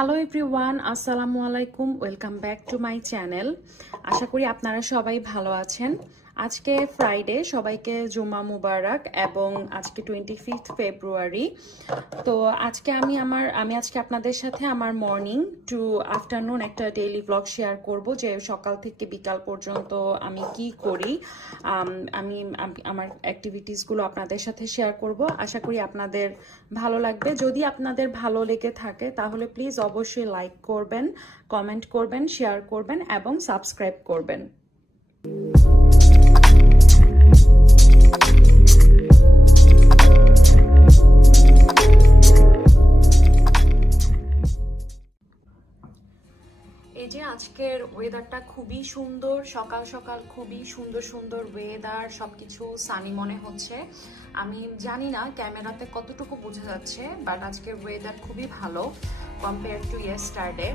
Hello everyone, আসসালামু আলাইকুম। Welcome back to my channel. আশা করি আপনারা সবাই ভালো আছেন। আজকে ফ্রাইডে, সবাইকে জুমা মুবারক এবং আজকে 25 ফেব্রুয়ারি। তো আজকে আমি আজকে আপনাদের সাথে আমার মর্নিং টু আফটারনুন একটা ডেইলি ব্লগ শেয়ার করব, যে সকাল থেকে বিকাল পর্যন্ত আমি কি করি, আমি আমার অ্যাক্টিভিটিসগুলো আপনাদের সাথে শেয়ার করব। আশা করি আপনাদের ভালো লাগবে। যদি আপনাদের ভালো লেগে থাকে তাহলে প্লিজ অবশ্যই লাইক করবেন, কমেন্ট করবেন, শেয়ার করবেন এবং সাবস্ক্রাইব করবেন। এই যে আজকের ওয়েদারটা খুবই সুন্দর, সকাল সকাল খুবই সুন্দর সুন্দর ওয়েদার, সবকিছু সানি মনে হচ্ছে। আমি জানি না ক্যামেরাতে কতটুকু বোঝা যাচ্ছে, বাট আজকের ওয়েদার খুবই ভালো কম্পেয়ার টু ইয়েস্টারডে।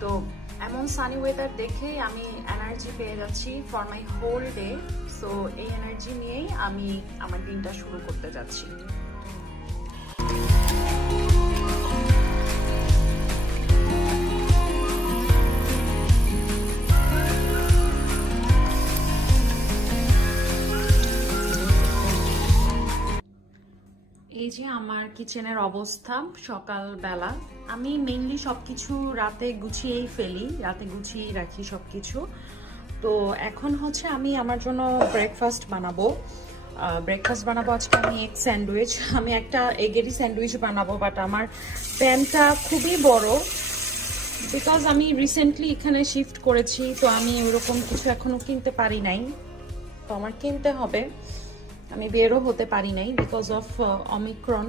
তো এমন সানি ওয়েদার দেখেই আমি এনার্জি পেয়ে যাচ্ছি for my whole day. So এই এনার্জি নিয়েই আমি আমার দিনটা শুরু করতে যাচ্ছি। এই যে আমার কিচেনের অবস্থা সকালবেলা। আমি মেইনলি সবকিছু রাতে গুছিয়েই ফেলি, রাতে গুছিয়েই রাখি সবকিছু। তো এখন হচ্ছে আমি আমার জন্য ব্রেকফাস্ট বানাবো। আজকে আমি এগ স্যান্ডউইচ, আমি একটা এগেরই স্যান্ডউইচ বানাবো, বাট আমার প্যানটা খুবই বড় বিকজ আমি রিসেন্টলি এখানে শিফট করেছি। তো আমি ওরকম কিছু এখনো কিনতে পারি নাই, তো আমার কিনতে হবে। আমি বেরও হতে পারি নাই বিকজ অফ অমিক্রন,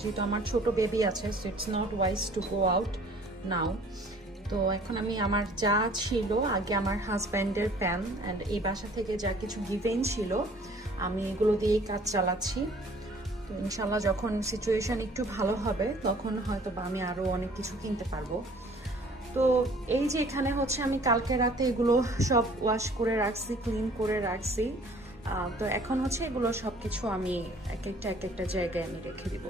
যেহেতু আমার ছোট বেবি আছে। So it's not wise to go out now. তো এখন আমি আমার যা ছিল আগে আমার হাজব্যান্ডের প্যান অ্যান্ড এই বাসা থেকে যা কিছু গিভেন ছিল, আমি এগুলো দিয়েই কাজ চালাচ্ছি। তো ইনশাল্লাহ যখন সিচুয়েশন একটু ভালো হবে তখন হয়তো বা আমি আরও অনেক কিছু কিনতে পারবো। তো এই যে এখানে হচ্ছে আমি কালকে রাতে এগুলো সব ওয়াশ করে রাখছি, ক্লিন করে রাখছি। তো এখন হচ্ছে এগুলো সবকিছু আমি এক একটা জায়গায় আমি রেখে দিব।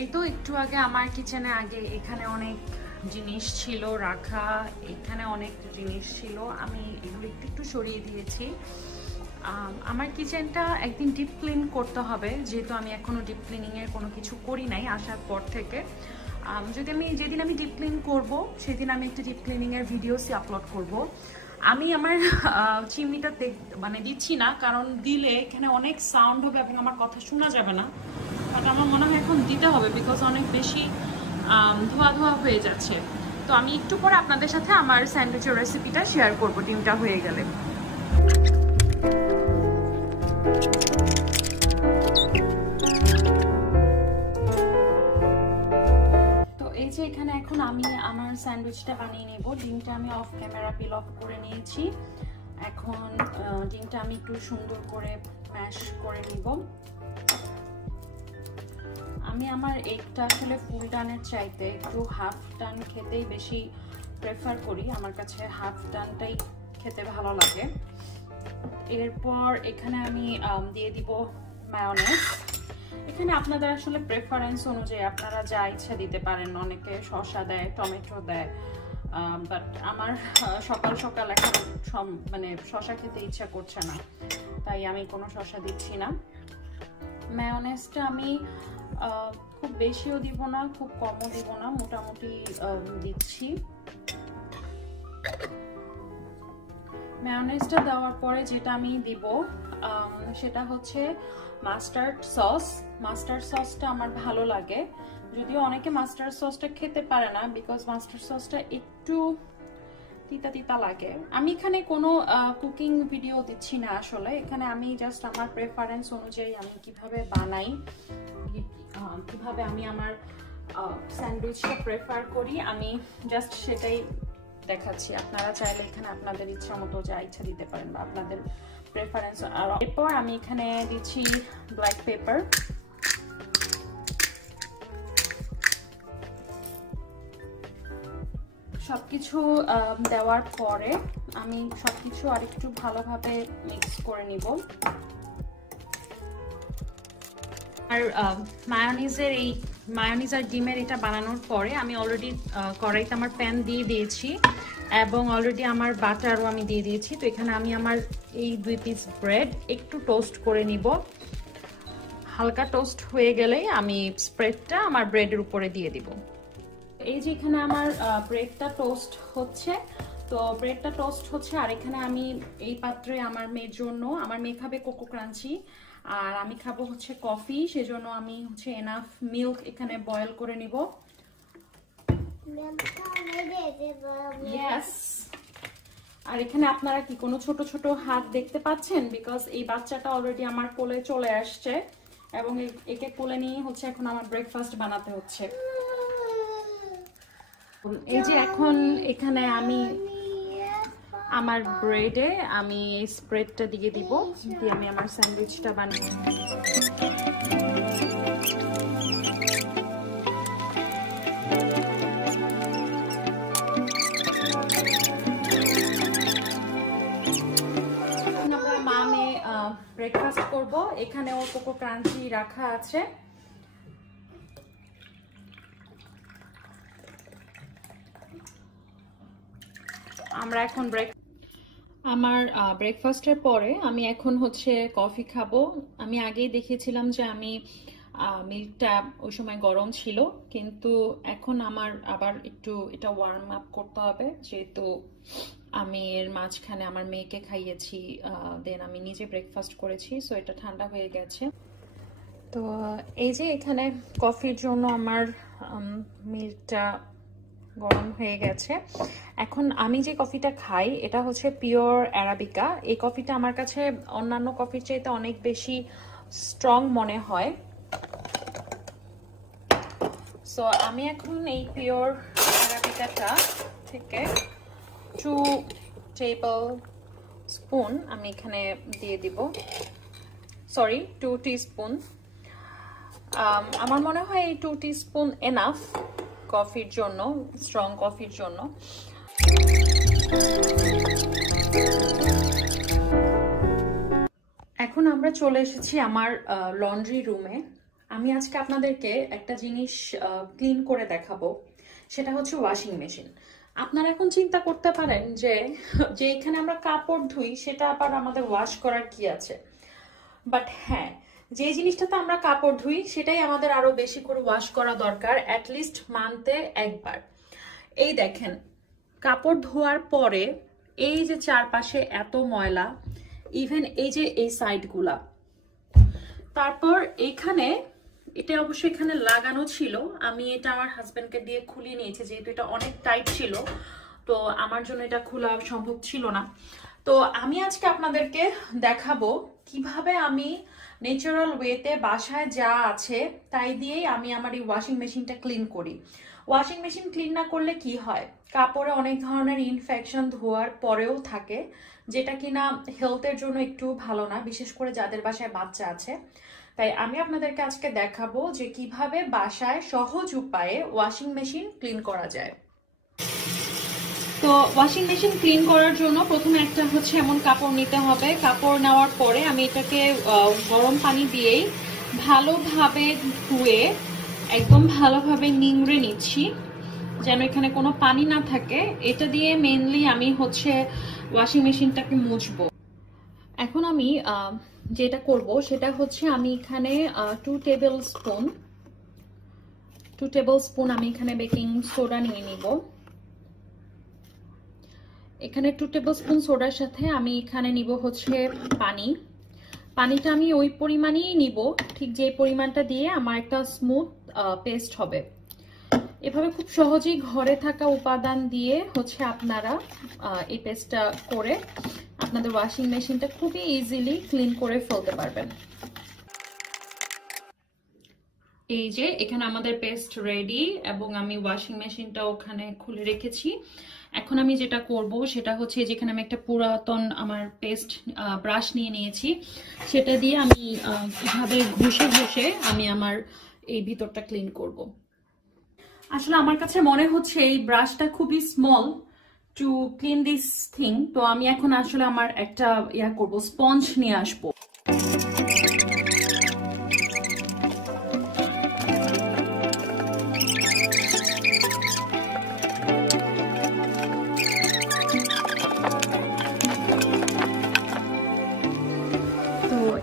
এই তো একটু আগে আমার কিচেনে এখানে অনেক জিনিস ছিল রাখা, এখানে অনেক জিনিস ছিল, আমি এগুলো একটু সরিয়ে দিয়েছি। আমার কিচেনটা একদিন ডিপ ক্লিন করতে হবে, যেহেতু আমি এখনো ডিপ ক্লিনিং এর কোনো কিছু করি নাই আসার পর থেকে। যেদিন আমি ডিপ ক্লিন করব সেদিন আমি একটা ডিপ ক্লিনিং এর ভিডিওসই আপলোড করব। আমি আমার চিমনিটা দিচ্ছি না, কারণ দিলে এখানে অনেক সাউন্ড হবে এবং আমার কথা শোনা যাবে না। বাট আমার মনে হয় এখন দিতে হবে বিকজ অনেক বেশি ধোয়া ধোয়া হয়ে যাচ্ছে। তো আমি একটু পরে আপনাদের সাথে আমার স্যান্ডউইচের রেসিপিটা শেয়ার করব ডিমটা হয়ে গেলে। তো এই যে এখানে এখন আমি আমার স্যান্ডউইচটা বানিয়ে নেব। ডিমটা আমি অফ ক্যামেরা পিল অফ করে নিয়েছি। এখন ডিমটা আমি একটু সুন্দর করে ম্যাশ করে নিব। আমি আমার এগটা আসলে ফুল ডানের চাইতে একটু হাফ ডান খেতেই বেশি প্রেফার করি। আমার কাছে হাফ ডানটাই খেতে ভালো লাগে। এরপর এখানে আমি দিয়ে দিব মায়োনেজ। এখানে আপনাদের আসলে প্রেফারেন্স অনুযায়ী আপনারা যা ইচ্ছা দিতে পারেন। অনেকে শসা দেয়, টমেটো দেয়, বাট আমার সকাল সকাল এখন শসা খেতে ইচ্ছা করছে না, তাই আমি কোনো শসা দিচ্ছি না। মায়োনেজটা আমি খুব বেশিও দিব না, খুব কমও দিব না, মোটামুটি দিচ্ছি। মায়োনেজটা দেওয়ার পরে যেটা আমি দিব সেটা হচ্ছে মাস্টার্ড সস। মাস্টার্ড সসটা আমার ভালো লাগে, যদিও অনেকে মাস্টার্ড সসটা খেতে পারে না বিকজ মাস্টার্ড সসটা একটু তিতা তিতা লাগে। আমি এখানে কোনো কুকিং ভিডিও দিচ্ছি না আসলে, এখানে আমি জাস্ট আমার প্রেফারেন্স অনুযায়ী আমি কিভাবে বানাই, কিভাবে আমি আমার স্যান্ডউইচটা প্রেফার করি, আমি জাস্ট সেটাই দেখাচ্ছি। আপনারা চাইলে এখানে আপনাদের ইচ্ছা মতো যা ইচ্ছা দিতে পারেন বা আপনাদের প্রেফারেন্স। আর এরপর আমি এখানে দিচ্ছি ব্ল্যাক পেপার। সবকিছু দেওয়ার পরে আমি সবকিছু আরেকটু ভালোভাবে মিক্স করে নিব। আর মায়োনিজ আর ডিমের এটা বানানোর পরে আমি অলরেডি কড়াইতে আমার প্যান দিয়ে দিয়েছি এবং অলরেডি আমার বাটারও আমি দিয়ে দিয়েছি। তো এখানে আমি আমার এই 2 পিস ব্রেড একটু টোস্ট করে নিব। হালকা টোস্ট হয়ে গেলেই আমি স্প্রেডটা আমার ব্রেডের উপরে দিয়ে দিব। এই যে এখানে আমার ব্রেডটা টোস্ট হচ্ছে, তো ব্রেডটা টোস্ট হচ্ছে। আর এখানে আমি এই পাত্রে আমার মেয়ের জন্য, আমার মেয়ে খাবে কোকো ক্রাঞ্চি আর আমি খাবো হচ্ছে কফি, সেজন্য আমি হচ্ছে এনাফ মিল্ক এখানে বয়েল করে নিব। ইয়েস। আর এখানে আপনারা কি কোনো ছোট ছোট হাত দেখতে পাচ্ছেন? বিকজ এই বাচ্চাটা অলরেডি আমার কোলে চলে আসছে এবং একে কোলে নিয়ে হচ্ছে এখন আমার ব্রেকফাস্ট বানাতে হচ্ছে। এই যে এখন এখানে আমি আমার ব্রেডে আমি এই স্প্রেডটা দিয়ে দিব, দিয়ে আমি আমার স্যান্ডউইচটা বানাবো। ব্রেকফাস্ট করব। এখানে ওর কোকো ক্রাঞ্চি রাখা আছে। আমরা এখন আমার ব্রেকফাস্টের পরে আমি এখন হচ্ছে কফি খাবো। আমি আগেই দেখেছিলাম যে আমি মিল্কটা ওই সময় গরম ছিল, কিন্তু এখন আমার আবার একটু এটা ওয়ার্ম আপ করতে হবে, যেহেতু আমি এর মাঝখানে আমার মেয়েকে খাইয়েছি, দেন আমি নিজে ব্রেকফাস্ট করেছি, সো এটা ঠান্ডা হয়ে গেছে। তো এই যে এখানে কফির জন্য আমার মিল্কটা গরম হয়ে গেছে। এখন আমি যে কফিটা খাই এটা হচ্ছে পিওর অ্যারাবিকা। এই কফিটা আমার কাছে অন্যান্য কফির চাইতে অনেক বেশি স্ট্রং মনে হয়। সো আমি এখন এই পিওর অ্যারাবিকাটা থেকে 2 টেবিল স্পুন আমি এখানে দিয়ে দিব, 2 টিস্পুন। আমার মনে হয় এই 2 টিস্পুন এনাফ কফির জন্য, স্ট্রং কফির জন্য। এখন আমরা চলে এসেছি আমার লন্ড্রি রুমে। আমি আজকে আপনাদেরকে একটা জিনিস ক্লিন করে দেখাবো, সেটা হচ্ছে ওয়াশিং মেশিন। আপনারা এখন চিন্তা করতে পারেন যে এখানে আমরা কাপড় ধুই সেটা আবার আমাদের ওয়াশ করার কি আছে, বাট হ্যাঁ, যে জিনিসটাতে আমরা কাপড় ধুই সেটাই আমাদের আরো বেশি করে ওয়াশ করা দরকার, অ্যাটলিস্ট মান্থে একবার। এই দেখেন, কাপড় ধোয়ার পরে এই যে চারপাশে এত ময়লা, ইভেন এই যে এই সাইডগুলা, তারপর এখানে এটা অবশ্যই এখানে লাগানো ছিল, আমি এটা আমার হাজবেন্ডকে দিয়ে খুলিয়ে নিয়েছি, যেহেতু এটা অনেক টাইট ছিল, তো আমার জন্য এটা খোলা সম্ভব ছিল না। তো আমি আজকে আপনাদেরকে দেখাবো কিভাবে আমি ন্যাচারাল ওয়েতে বাসায় যা আছে তাই দিয়েই আমি আমার এই ওয়াশিং মেশিনটা ক্লিন করি। ওয়াশিং মেশিন ক্লিন না করলে কি হয়, কাপড়ে অনেক ধরনের ইনফেকশন ধোয়ার পরেও থাকে, যেটা কিনা হেলথের জন্য একটু ভালো না, বিশেষ করে যাদের বাসায় বাচ্চা আছে। তাই আমি আপনাদেরকে আজকে দেখাবো যে কিভাবে বাসায় সহজ উপায়ে ওয়াশিং মেশিন ক্লিন করা যায়। তো ওয়াশিং মেশিন ক্লিন করার জন্য প্রথমে একটা হচ্ছে এমন কাপড় নিতে হবে। কাপড় নেওয়ার পরে আমি এটাকে গরম পানি দিয়েই ভালোভাবে ধুয়ে একদম ভালোভাবে নিংড়ে নিচ্ছি, যেন এখানে কোনো পানি না থাকে। এটা দিয়ে মেইনলি আমি হচ্ছে ওয়াশিং মেশিনটাকে মুছবো। এখন আমি যেটা করব সেটা হচ্ছে আমি এখানে 2 টেবিল স্পুন আমি এখানে বেকিং সোডা নিয়ে নিব। এখানে 2 টেবিল স্পুন সোডার সাথে আমি এখানে নিব হচ্ছে পানিটা আমি ওই পরিমাণেই নিব, ঠিক যে পরিমাণটা দিয়ে আমার একটা স্মুথ পেস্ট হবে। এভাবে খুব সহজেই ঘরে থাকা উপাদান দিয়ে হচ্ছে আপনারা এই পেস্টটা করে আপনাদের ওয়াশিং মেশিনটা খুবই ইজিলি ক্লিন করে ফেলতে পারবেন। এই যে এখানে আমাদের পেস্ট রেডি এবং আমি ওয়াশিং মেশিনটা ওখানে খুলে রেখেছি। এখন আমি যেটা করব সেটা হচ্ছে, যেখানে আমি একটা পুরাতন আমার পেস্ট ব্রাশ নিয়ে নিয়েছি, সেটা দিয়ে আমি এভাবে ঘষে ঘষে আমি আমার এই ভিতরটা ক্লিন করব। আসলে আমার কাছে মনে হচ্ছে এই ব্রাশটা খুবই small to clean this thing. তো আমি এখন আসলে আমার একটা করব, স্পঞ্জ নিয়ে আসবো।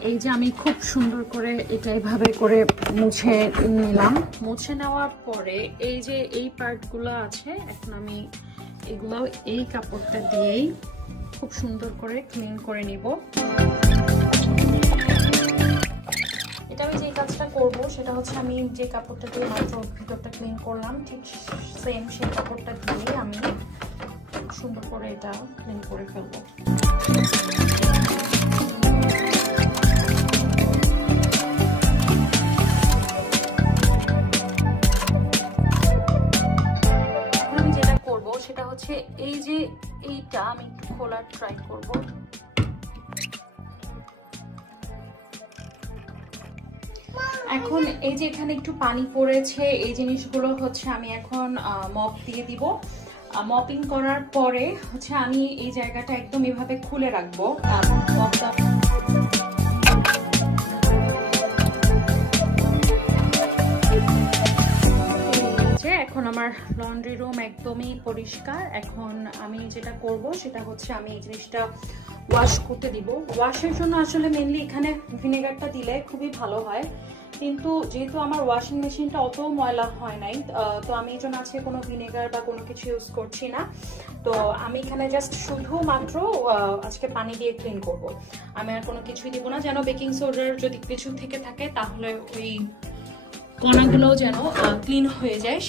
এই যে আমি খুব সুন্দর করে এটা এভাবে করে মুছে নিলাম। মুছে নেওয়ার পরে এই যে এই পার্টগুলো আছে, এখন আমি এগুলো এই কাপড়টা দিয়েই খুব সুন্দর করে ক্লিন করে নিব। এটা আমি যে কাজটা করব সেটা হচ্ছে আমি যে কাপড়টা দিয়ে মাত্র ভিতরটা ক্লিন করলাম, ঠিক সেম সেই কাপড়টা দিয়ে আমি সুন্দর করে এটা ক্লিন করে ফেলবো। সেটা হচ্ছে এই যে এইটা আমি একটু খোলার ট্রাই করব। এখন এই যে এখানে একটু পানি পড়েছে, এই জিনিসগুলো হচ্ছে আমি এখন মপ দিয়ে দিব। মপিং করার পরে হচ্ছে আমি এই জায়গাটা একদম এভাবে খুলে রাখবো। এখন আমার লন্ড্রি রুম একদমই পরিষ্কার। এখন আমি যেটা করব সেটা হচ্ছে আমি এই জিনিসটা ওয়াশ করতে দিব। ওয়াশের জন্য আসলে মেনলি এখানে ভিনেগারটা দিলে খুবই ভালো হয়, কিন্তু যেহেতু আমার ওয়াশিং মেশিনটা অত ময়লা হয় নাই, তো আমি এই জন্য আজকে কোনো ভিনেগার বা কোনো কিছু ইউজ করছি না। তো আমি এখানে জাস্ট শুধুমাত্র আজকে পানি দিয়ে ক্লিন করব। আমি আর কোনো কিছুই দিব না, যেন বেকিং সোডার যদি কিছু থেকে থাকে তাহলে ওই কণাগুলো যেন ক্লিন হয়ে যায়।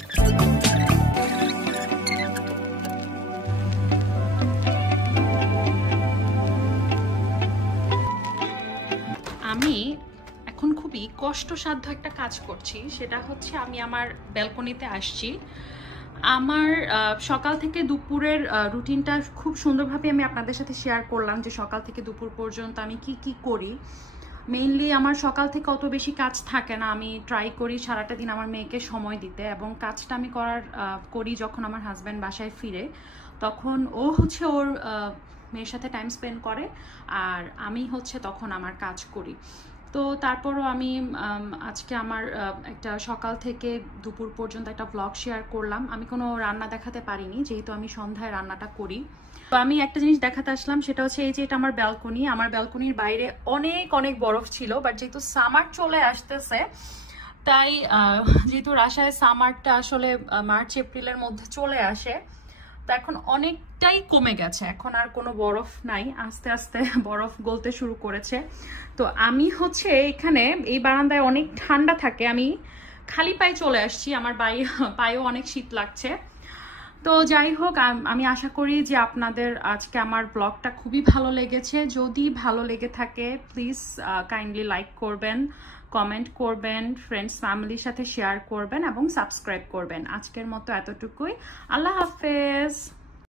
আমি এখন খুবই কষ্টসাধ্য একটা কাজ করছি, সেটা হচ্ছে আমি আমার ব্যালকনিতে আসছি। আমার সকাল থেকে দুপুরের রুটিনটা খুব সুন্দরভাবে আমি আপনাদের সাথে শেয়ার করলাম, যে সকাল থেকে দুপুর পর্যন্ত আমি কি কি করি। মেইনলি আমার সকাল থেকে অত বেশি কাজ থাকে না, আমি ট্রাই করি সারাটা দিন আমার মেয়েকে সময় দিতে, এবং কাজটা আমি করি যখন আমার হাজব্যান্ড বাসায় ফিরে, তখন ও হচ্ছে ওর মেয়ের সাথে টাইম স্পেন্ড করে, আর আমি হচ্ছে তখন আমার কাজ করি। তো তারপরও আমি আজকে আমার একটা সকাল থেকে দুপুর পর্যন্ত একটা ব্লগ শেয়ার করলাম। আমি কোনো রান্না দেখাতে পারিনি, যেহেতু আমি সন্ধ্যায় রান্নাটা করি। তো আমি একটা জিনিস দেখাতে আসলাম, সেটা হচ্ছে এই যে এটা আমার ব্যালকনি। আমার ব্যালকনির বাইরে অনেক অনেক বরফ ছিল, বাট যেহেতু সামার চলে আসতেছে, তাই যেহেতু রাজশাহীর সামারটা আসলে মার্চ এপ্রিলের মধ্যে চলে আসে, তো এখন অনেকটাই কমে গেছে, এখন আর কোনো বরফ নাই, আস্তে আস্তে বরফ গলতে শুরু করেছে। তো আমি হচ্ছে এখানে এই বারান্দায় অনেক ঠান্ডা থাকে, আমি খালি পায়ে চলে আসছি, আমার পায়েও অনেক শীত লাগছে। তো যাই হোক, আমি আশা করি যে আপনাদের আজকে আমার ব্লগটা খুবই ভালো লেগেছে। যদি ভালো লেগে থাকে প্লিজ কাইন্ডলি লাইক করবেন, কমেন্ট করবেন, ফ্রেন্ডস ফ্যামিলির সাথে শেয়ার করবেন এবং সাবস্ক্রাইব করবেন। আজকের মতো এতটুকুই। আল্লাহ হাফেজ।